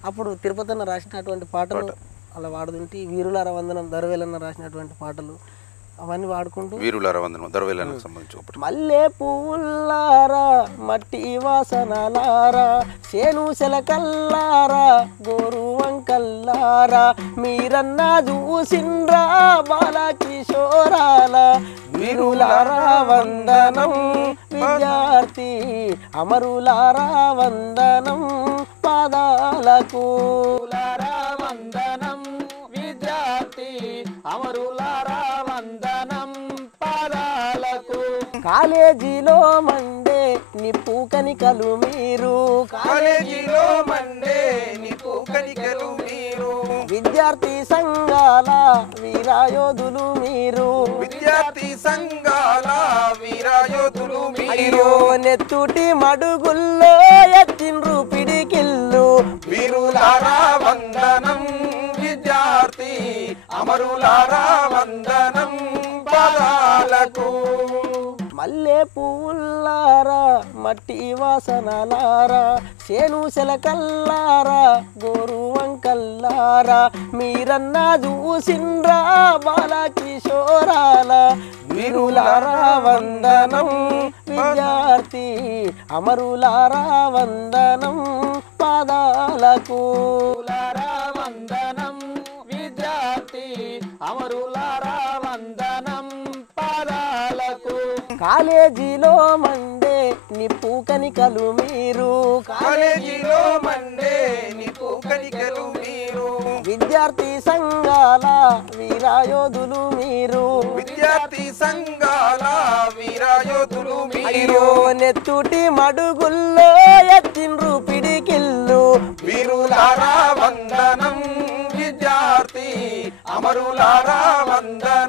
అప్పుడు తిరుపతన్న రాసినటువంటి పాటలు అలా వాడుతుంటే వీరులార వందనం దరువేలన్న రాసినటువంటి పాటలు అవన్నీ వాడుకుంటూ వీరులార వందనం దరువేలన్నకు సంబంధించి మల్లె పువ్వులారా మట్టి వాసనలారా చేను సెలకల్లారా గోరు వంకల్లారా మీరన్నా చూసిండ్రా బాలకిషోరాల వీరులారా వందనం విద్యార్థి అమరులారా వందనం పాదాలకు వందనం విద్యార్థి అమరులారా వందనం పాదాలకు కాలేజీలో మండే నిప్పు కనికలు మీరు కాలేజీలో మండే నిప్పు కనికలు మీరు విద్యార్థి సంఘాల వీరాయోధులు మీరు విద్యార్థి సంఘాల వీరాయోధులు మీరు నెత్తుటి మడుగుల్లో ఎత్తిండ్రు పిడికిల్లు వీరులారా వందనం విద్యార్థి అమరులారా వందనం పాదాలకు మల్లె పువ్వులారా మట్టి వాసనలారా చేను సెలకల్లారా గోరు వంకల్లారా మీరన్నా చూసిండ్రా బాలకిషోరాల వీరులారా వందనం విద్యార్థి అమరులారా వందనం పాదాలకు వందనం విద్యార్థి అమరులారా వందనం పాదాలకు కాలేజీలో మండే నిప్పు కనికలు మీరు కాలేజీలో మండే నిప్పు కనికలు మీరు విద్యార్థి సంఘాల వీరాయోధులు మీరు విద్యార్థి సంఘాల వీరాయోధులు మీరు నెత్తుటి మడుగుల్లో ఎత్తిండ్రు పిడికిల్లు వీరులారా వందనం విద్యార్థి అమరులారా వందనం